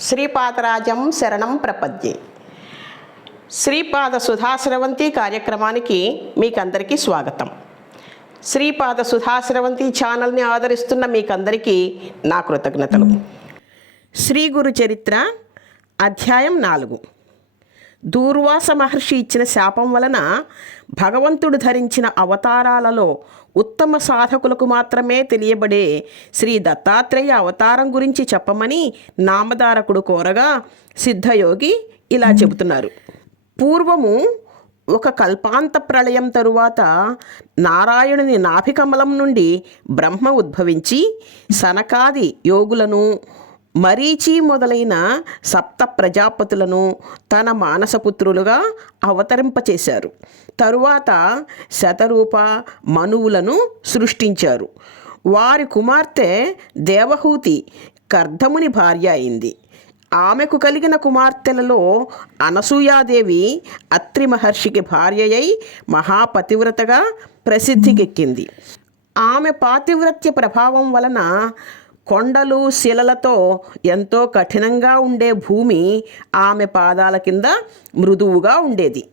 శ్రీపాదరాజం శరణం ప్రపద్యే. శ్రీపాద సుధాశ్రవంతి కార్యక్రమానికి మీకందరికీ స్వాగతం. శ్రీపాద సుధాశ్రవంతి ఛానల్ని ఆదరిస్తున్న మీకందరికీ నా కృతజ్ఞతలు. శ్రీ గురు చరిత్ర అధ్యాయం నాలుగు. దూర్వాస మహర్షి ఇచ్చిన శాపం వలన భగవంతుడు ధరించిన అవతారాలలో ఉత్తమ సాధకులకు మాత్రమే తెలియబడే శ్రీ దత్తాత్రేయ అవతారం గురించి చెప్పమని నామధారకుడు కోరగా సిద్ధయోగి ఇలా చెబుతున్నారు. పూర్వము ఒక కల్పాంత ప్రళయం తరువాత నారాయణుని నాభికమలం నుండి బ్రహ్మ ఉద్భవించి సనకాది యోగులను మరీచి మొదలైన సప్త ప్రజాపతులను తన మానసపుత్రులుగా అవతరింపచేశారు. తరువాత శతరూప మనువులను సృష్టించారు. వారి కుమార్తె దేవహూతి కర్ధముని భార్య అయింది. ఆమెకు కలిగిన కుమార్తెలలో అనసూయాదేవి అత్రి మహర్షికి అయి మహాపతివ్రతగా ప్రసిద్ధికెక్కింది. ఆమె పాతివ్రత్య ప్రభావం వలన కొండలు శిలలతో ఎంతో కఠినంగా ఉండే భూమి ఆమె పాదాల కింద మృదువుగా ఉండేది.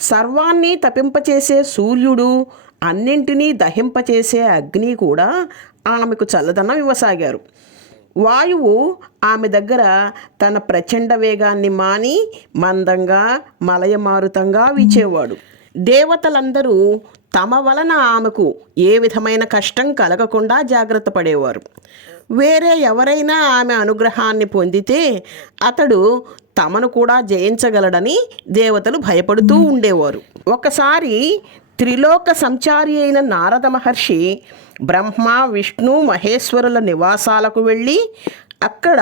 సర్వాన్ని తపింపచేసే సూర్యుడు అన్నింటినీ దహింపచేసే అగ్ని కూడా ఆమెకు చల్లదనం ఇవ్వసాగారు. వాయువు ఆమె దగ్గర తన ప్రచండ వేగాన్ని మాని మందంగా మలయమారుతంగా వీచేవాడు. దేవతలందరూ తమ వలన ఆమెకు ఏ విధమైన కష్టం కలగకుండా జాగ్రత్త పడేవారు. వేరే ఎవరైనా ఆమె అనుగ్రహాన్ని పొందితే అతడు తమను కూడా జయించగలడని దేవతలు భయపడుతూ ఉండేవారు. ఒకసారి త్రిలోక సంచారి అయిన నారద మహర్షి బ్రహ్మ విష్ణు మహేశ్వరుల నివాసాలకు వెళ్ళి అక్కడ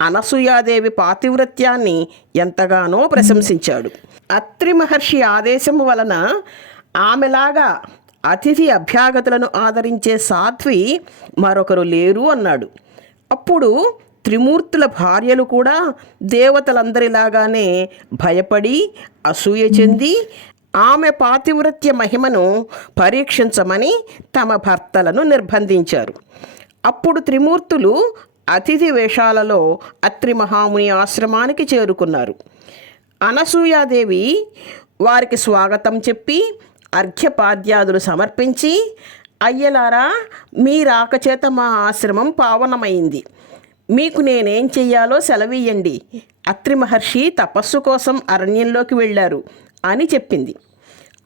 అనసూయాదేవి పాతివ్రత్యాన్ని ఎంతగానో ప్రశంసించాడు. అత్రి మహర్షి ఆదేశం వలన ఆమెలాగా అతిథి అభ్యాగతులను ఆదరించే సాధ్వి మరొకరు లేరు అన్నాడు. అప్పుడు త్రిమూర్తుల భార్యలు కూడా దేవతలందరిలాగానే భయపడి అసూయ చెంది ఆమె పాతివ్రత్య మహిమను పరీక్షించమని తమ భర్తలను నిర్బంధించారు. అప్పుడు త్రిమూర్తులు అతిథి వేషాలలో అత్రి మహాముని ఆశ్రమానికి చేరుకున్నారు. అనసూయాదేవి వారికి స్వాగతం చెప్పి అర్ఘ్యపాద్యాదులు సమర్పించి అయ్యలారా మీ రాక చేత మా ఆశ్రమం పావనమైంది. మీకు నేనేం చెయ్యాలో సెలవీయండి. అత్రి మహర్షి తపస్సు కోసం అరణ్యంలోకి వెళ్ళారు అని చెప్పింది.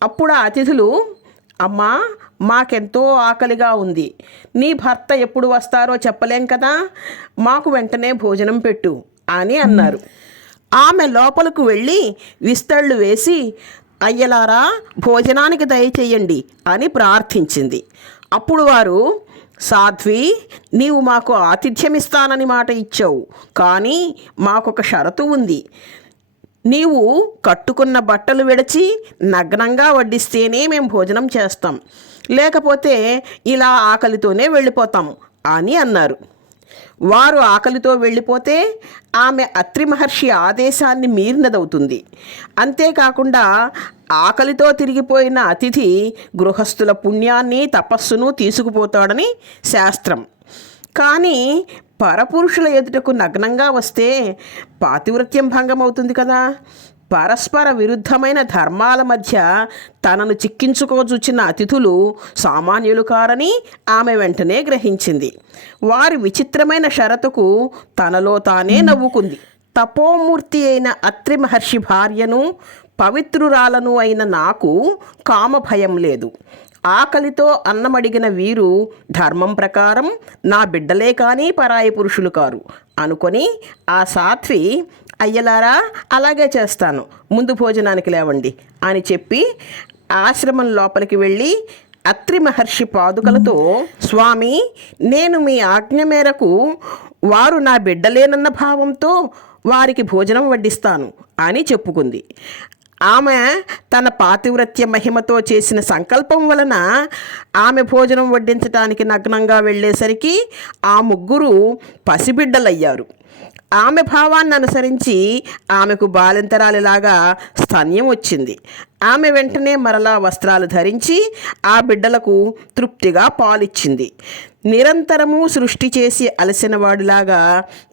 అప్పుడు ఆ అతిథులు అమ్మా మాకెంతో ఆకలిగా ఉంది. నీ భర్త ఎప్పుడు వస్తారో చెప్పలేం కదా? మాకు వెంటనే భోజనం పెట్టు అని అన్నారు. ఆమె లోపలకు వెళ్ళి విస్తళ్ళు వేసి అయ్యలారా భోజనానికి దయచేయండి అని ప్రార్థించింది. అప్పుడు వారు సాధ్వి నీవు మాకు ఆతిథ్యం ఇస్తానని మాట ఇచ్చావు కానీ మాకొక షరతు ఉంది. నీవు కట్టుకున్న బట్టలు విడిచి నగ్నంగా వడ్డిస్తేనే మేము భోజనం చేస్తాం. లేకపోతే ఇలా ఆకలితోనే వెళ్ళిపోతాం అని అన్నారు. వారు ఆకలితో వెళ్ళిపోతే ఆమె అత్రి మహర్షి ఆదేశాన్ని మీరినదవుతుంది. అంతేకాకుండా ఆకలితో తిరిగిపోయిన అతిథి గృహస్థుల పుణ్యాన్ని తపస్సును తీసుకుపోతాడని శాస్త్రం. కానీ పరపురుషుల ఎదుటకు నగ్నంగా వస్తే పాతివృత్యం భంగం అవుతుంది కదా. పరస్పర విరుద్ధమైన ధర్మాల మధ్య తనను చిక్కించుకోజూచిన అతిథులు సామాన్యులు కారని ఆమె వెంటనే గ్రహించింది. వారి విచిత్రమైన షరతుకు తనలో తానే నవ్వుకుంది. తపోమూర్తి అయిన అత్రి మహర్షి భార్యను పవిత్రురాలను అయిన నాకు కామ భయం లేదు. ఆకలితో అన్నమడిగిన వీరు ధర్మం ప్రకారం నా బిడ్డలే కానీ పరాయి పురుషులు కారు అనుకొని ఆ సాత్వి అయ్యలారా అలాగే చేస్తాను. ముందు భోజనానికి లేవండి అని చెప్పి ఆశ్రమం లోపలికి వెళ్ళి అత్రి మహర్షి పాదుకలతో స్వామి నేను మీ ఆజ్ఞ మేరకు వారు నా బిడ్డలేనన్న భావంతో వారికి భోజనం వడ్డిస్తాను అని చెప్పుకుంది. ఆమె తన పాతివ్రత్య మహిమతో చేసిన సంకల్పం వలన ఆమె భోజనం వడ్డించడానికి నగ్నంగా వెళ్ళేసరికి ఆ ముగ్గురు పసిబిడ్డలయ్యారు. ఆమె భావాన్ని అనుసరించి ఆమెకు బాలింతరాలిలాగా స్తన్యం వచ్చింది. ఆమె వెంటనే మరలా వస్త్రాలు ధరించి ఆ బిడ్డలకు తృప్తిగా పాలిచ్చింది. నిరంతరము సృష్టి చేసి అలసినవాడిలాగా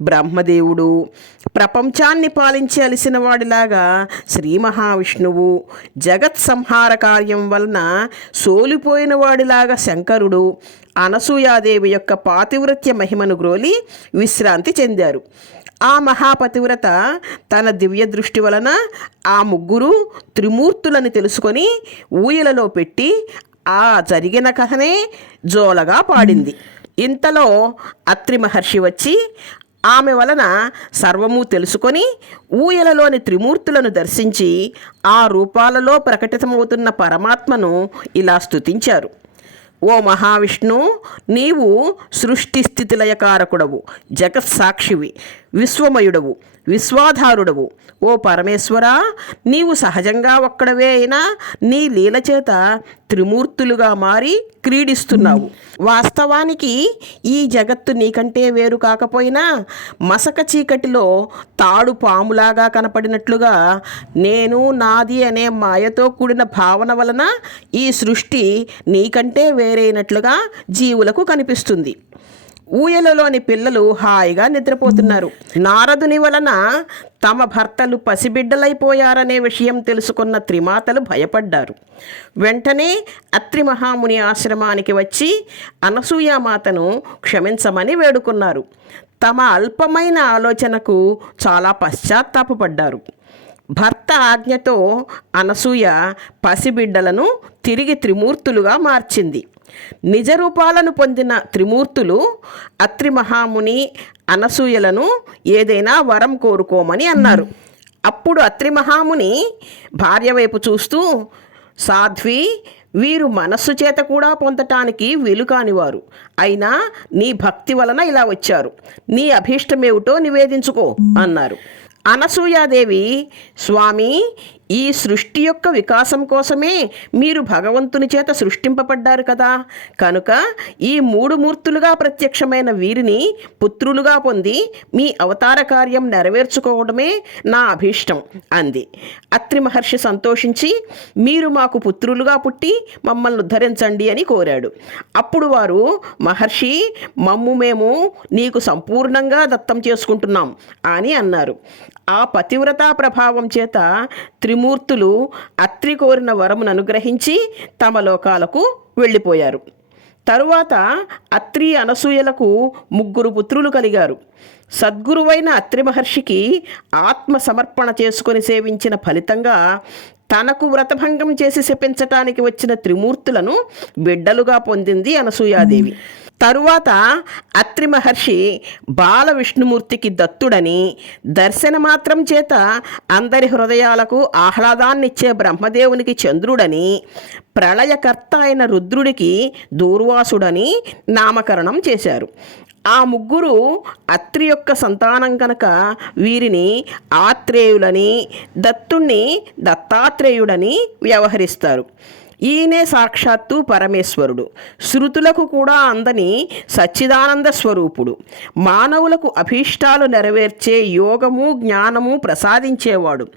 బ్రహ్మదేవుడు ప్రపంచాన్ని పాలించి అలసినవాడిలాగా శ్రీ మహావిష్ణువు జగత్ సంహార కార్యం వలన సోలిపోయిన వాడిలాగా శంకరుడు అనసూయాదేవి యొక్క పాతివృత్య మహిమను గ్రోలి విశ్రాంతి చెందారు. ఆ మహాపతివ్రత తన దివ్య దృష్టి వలన ఆ ముగ్గురు త్రిమూర్తులని తెలుసుకొని ఊయలలో పెట్టి ఆ జరిగిన కథనే జోలగా పాడింది. ఇంతలో అత్రి మహర్షి వచ్చి ఆమె వలన సర్వము తెలుసుకొని ఊయలలోని త్రిమూర్తులను దర్శించి ఆ రూపాలలో ప్రకటితమవుతున్న పరమాత్మను ఇలా స్తుతించారు. ఓ మహావిష్ణు నీవు సృష్టి స్థితిలయకారకుడవు జగత్ సాక్షివి విశ్వమయుడవు విశ్వాధారుడవు. ఓ పరమేశ్వర నీవు సహజంగా ఒక్కడవే అయినా నీ లీలచేత త్రిమూర్తులుగా మారి క్రీడిస్తున్నావు. వాస్తవానికి ఈ జగత్తు నీకంటే వేరు కాకపోయినా మసక చీకటిలో తాడు పాములాగా కనపడినట్లుగా నేను నాది అనే మాయతో కూడిన భావన వలన ఈ సృష్టి నీకంటే వేరైనట్లుగా జీవులకు కనిపిస్తుంది. ఊయలలోని పిల్లలు హాయిగా నిద్రపోతున్నారు. నారదుని వలన తమ భర్తలు పసిబిడ్డలైపోయారనే విషయం తెలుసుకున్న త్రిమాతలు భయపడ్డారు. వెంటనే అత్రి మహాముని ఆశ్రమానికి వచ్చి అనసూయామాతను క్షమించమని వేడుకున్నారు. తమ అల్పమైన ఆలోచనకు చాలా పశ్చాత్తాపపడ్డారు. భర్త ఆజ్ఞతో అనసూయ పసిబిడ్డలను తిరిగి త్రిమూర్తులుగా మార్చింది. నిజ రూపాలను పొందిన త్రిమూర్తులు అత్రి మహాముని అనసూయలను ఏదైనా వరం కోరుకోమని అన్నారు. అప్పుడు అత్రి మహాముని భార్య వైపు చూస్తూ సాధ్వి వీరు మనస్సు చేత కూడా పొందటానికి వీలు కానివారు. అయినా నీ భక్తి వలన ఇలా వచ్చారు. నీ అభీష్టమేమిటో నివేదించుకో అన్నారు. అనసూయాదేవి స్వామి ఈ సృష్టి యొక్క వికాసం కోసమే మీరు భగవంతుని చేత సృష్టింపబడ్డారు కదా. కనుక ఈ మూడు మూర్తులుగా ప్రత్యక్షమైన వీరిని పుత్రులుగా పొంది మీ అవతార కార్యం నెరవేర్చుకోవడమే నా అభీష్టం అంది. అత్రి మహర్షి సంతోషించి మీరు మాకు పుత్రులుగా పుట్టి మమ్మల్ని ఉద్ధరించండి అని కోరాడు. అప్పుడు వారు మహర్షి మమ్ము మేము నీకు సంపూర్ణంగా దత్తం చేసుకుంటున్నాం అని అన్నారు. ఆ పతివ్రతా ప్రభావం చేత త్రిమూర్తులు అత్రి కోరిన వరమును అనుగ్రహించి తమ లోకాలకు వెళ్ళిపోయారు. తరువాత అత్రి అనసూయలకు ముగ్గురు పుత్రులు కలిగారు. సద్గురువైన అత్రి మహర్షికి ఆత్మ సమర్పణ చేసుకొని సేవించిన ఫలితంగా తనకు వ్రతభంగం చేసి శపించటానికి వచ్చిన త్రిమూర్తులను బిడ్డలుగా పొందింది అనసూయాదేవి. తరువాత అత్రి మహర్షి బాల విష్ణుమూర్తికి దత్తుడని దర్శన మాత్రం చేత అందరి హృదయాలకు ఆహ్లాదాన్నిచ్చే బ్రహ్మదేవునికి చంద్రుడని ప్రళయకర్త అయిన రుద్రుడికి దూర్వాసుడని నామకరణం చేశారు. ఆ ముగ్గురు అత్రి యొక్క సంతానం కనుక వీరిని ఆత్రేయులని దత్తుణ్ణి దత్తాత్రేయుడని వ్యవహరిస్తారు. ఈయనే సాక్షాత్తు పరమేశ్వరుడు. శృతులకు కూడా అందని సచ్చిదానంద స్వరూపుడు. మానవులకు అభీష్టాలు నెరవేర్చే యోగము జ్ఞానము ప్రసాదించేవాడు.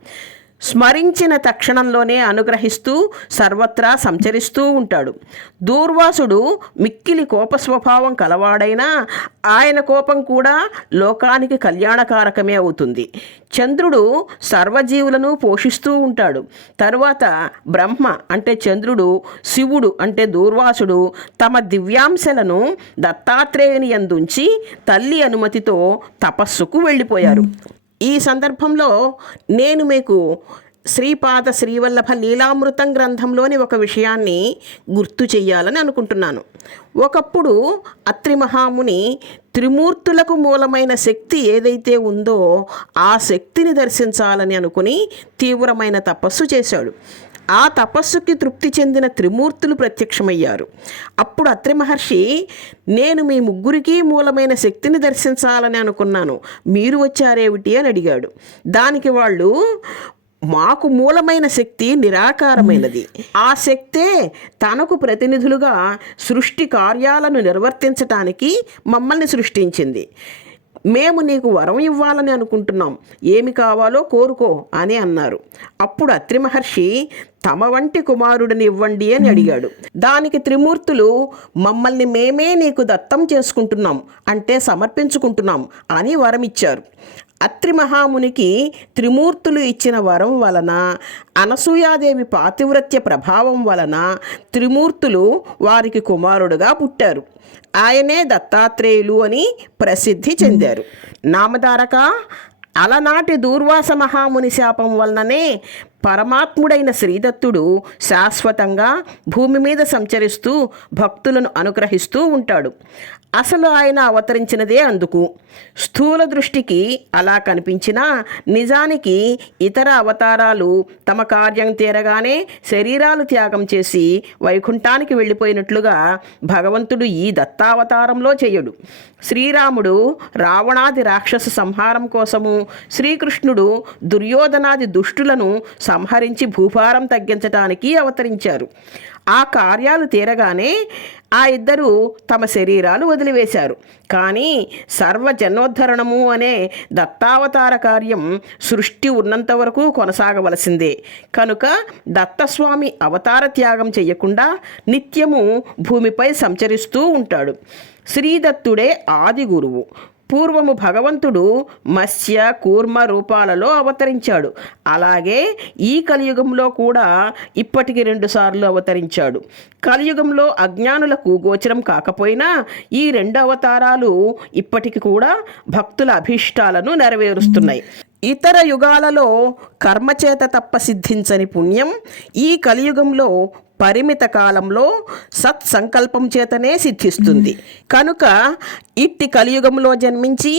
స్మరించిన తక్షణంలోనే అనుగ్రహిస్తూ సర్వత్రా సంచరిస్తూ ఉంటాడు. దూర్వాసుడు మిక్కిలి కోప స్వభావం కలవాడైనా ఆయన కోపం కూడా లోకానికి కళ్యాణకారకమే అవుతుంది. చంద్రుడు సర్వజీవులను పోషిస్తూ ఉంటాడు. తరువాత బ్రహ్మ అంటే చంద్రుడు శివుడు అంటే దూర్వాసుడు తమ దివ్యాంశలను దత్తాత్రేయుని యందుంచి తల్లి అనుమతితో తపస్సుకు వెళ్ళిపోయారు. ఈ సందర్భంలో నేను మీకు శ్రీపాద శ్రీవల్లభ లీలామృతం గ్రంథంలోని ఒక విషయాన్ని గుర్తు చెయ్యాలని అనుకుంటున్నాను. ఒకప్పుడు అత్రి మహాముని త్రిమూర్తులకు మూలమైన శక్తి ఏదైతే ఉందో ఆ శక్తిని దర్శించాలని అనుకుని తీవ్రమైన తపస్సు చేశాడు. ఆ తపస్సుకి తృప్తి చెందిన త్రిమూర్తులు ప్రత్యక్షమయ్యారు. అప్పుడు అత్రి మహర్షి నేను మీ ముగ్గురికి మూలమైన శక్తిని దర్శించాలని అనుకున్నాను. మీరు వచ్చారేమిటి? అని అడిగాడు. దానికి వాళ్ళు మాకు మూలమైన శక్తి నిరాకారమైనది. ఆ శక్తే తనకు ప్రతినిధులుగా సృష్టి కార్యాలను నిర్వర్తించటానికి మమ్మల్ని సృష్టించింది. మేము నీకు వరం ఇవ్వాలని అనుకుంటున్నాం. ఏమి కావాలో కోరుకో అని అన్నారు. అప్పుడు అత్రి మహర్షి తమ వంటి కుమారుడిని ఇవ్వండి అని అడిగాడు. దానికి త్రిమూర్తులు మమ్మల్ని మేమే నీకు దత్తం చేసుకుంటున్నాం అంటే సమర్పించుకుంటున్నాం అని వరమిచ్చారు. అత్రి మహామునికి త్రిమూర్తులు ఇచ్చిన వరం వలన అనసూయాదేవి పాతివ్రత్య ప్రభావం వలన త్రిమూర్తులు వారికి కుమారుడుగా పుట్టారు. ఆయనే దత్తాత్రేయులు అని ప్రసిద్ధి చెందారు. నామధారక అలనాటి దూర్వాస మహాముని శాపం వలననే పరమాత్ముడైన శ్రీదత్తుడు శాశ్వతంగా భూమి మీద సంచరిస్తూ భక్తులను అనుగ్రహిస్తూ ఉంటాడు. అసలు ఆయన అవతరించినదే అందుకు. స్థూల దృష్టికి అలా కనిపించినా నిజానికి ఇతర అవతారాలు తమ కార్యం తీరగానే శరీరాలు త్యాగం చేసి వైకుంఠానికి వెళ్ళిపోయినట్లుగా భగవంతుడు ఈ దత్తావతారంలో చేయడు. శ్రీరాముడు రావణాది రాక్షస సంహారం కోసము శ్రీకృష్ణుడు దుర్యోధనాది దుష్టులను సంహరించి భూభారం తగ్గించటానికి అవతరించారు. ఆ కార్యాలు తీరగానే ఆ ఇద్దరు తమ శరీరాలు వదిలివేశారు. కానీ సర్వ జన్మోద్ధరణము అనే దత్తావతార కార్యం సృష్టి ఉన్నంత వరకు కొనసాగవలసిందే. కనుక దత్తస్వామి అవతార త్యాగం చేయకుండా నిత్యము భూమిపై సంచరిస్తూ ఉంటాడు. శ్రీదత్తుడే ఆది గురువు. పూర్వము భగవంతుడు మత్స్య కూర్మ రూపాలలో అవతరించాడు. అలాగే ఈ కలియుగంలో కూడా ఇప్పటికి రెండుసార్లు అవతరించాడు. కలియుగంలో అజ్ఞానులకు గోచరం కాకపోయినా ఈ రెండు అవతారాలు ఇప్పటికి కూడా భక్తుల అభీష్టాలను నెరవేరుస్తున్నాయి. ఇతర యుగాలలో కర్మచేత తప్ప సిద్ధించని పుణ్యం ఈ కలియుగంలో పరిమిత కాలంలో సత్సంకల్పం చేతనే సిద్ధిస్తుంది. కనుక ఇట్టి కలియుగంలో జన్మించి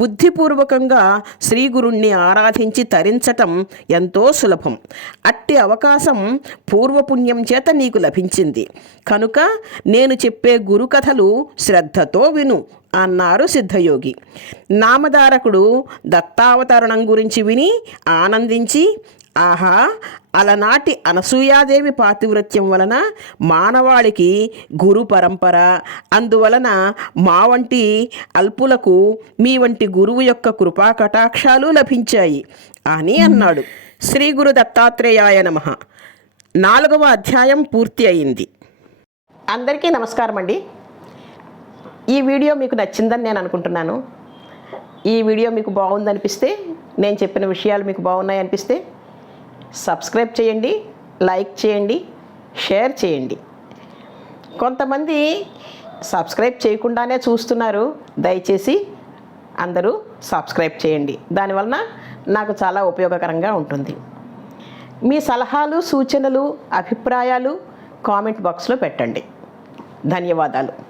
బుద్ధిపూర్వకంగా శ్రీ గురుణ్ణి ఆరాధించి తరించటం ఎంతో సులభం. అట్టి అవకాశం పూర్వపుణ్యం చేత నీకు లభించింది. కనుక నేను చెప్పే గురు కథలు శ్రద్ధతో విను అన్నారు సిద్ధయోగి. నామధారకుడు దత్తావతరణం గురించి విని ఆనందించి ఆహా అలనాటి అనసూయాదేవి పాతివ్రత్యం వలన మానవాళికి గురు పరంపర. అందువలన మా వంటి అల్పులకు మీ వంటి గురువు యొక్క కృపా కటాక్షాలు లభించాయి. అని అన్నాడు. శ్రీ గురు దత్తాత్రేయాయ నమ. నాలుగవ అధ్యాయం పూర్తి అయింది. అందరికీ నమస్కారం అండి. ఈ వీడియో మీకు నచ్చిందని నేను అనుకుంటున్నాను. ఈ వీడియో మీకు బాగుందనిపిస్తే నేను చెప్పిన విషయాలు మీకు బాగున్నాయి అనిపిస్తే సబ్స్క్రైబ్ చేయండి లైక్ చేయండి షేర్ చేయండి. కొంతమంది సబ్స్క్రైబ్ చేయకుండానే చూస్తున్నారు దయచేసి అందరూ సబ్స్క్రైబ్ చేయండి. దానివలన నాకు చాలా ఉపయోగకరంగా ఉంటుంది. మీ సలహాలు సూచనలు అభిప్రాయాలు కామెంట్ బాక్స్లో పెట్టండి. ధన్యవాదాలు.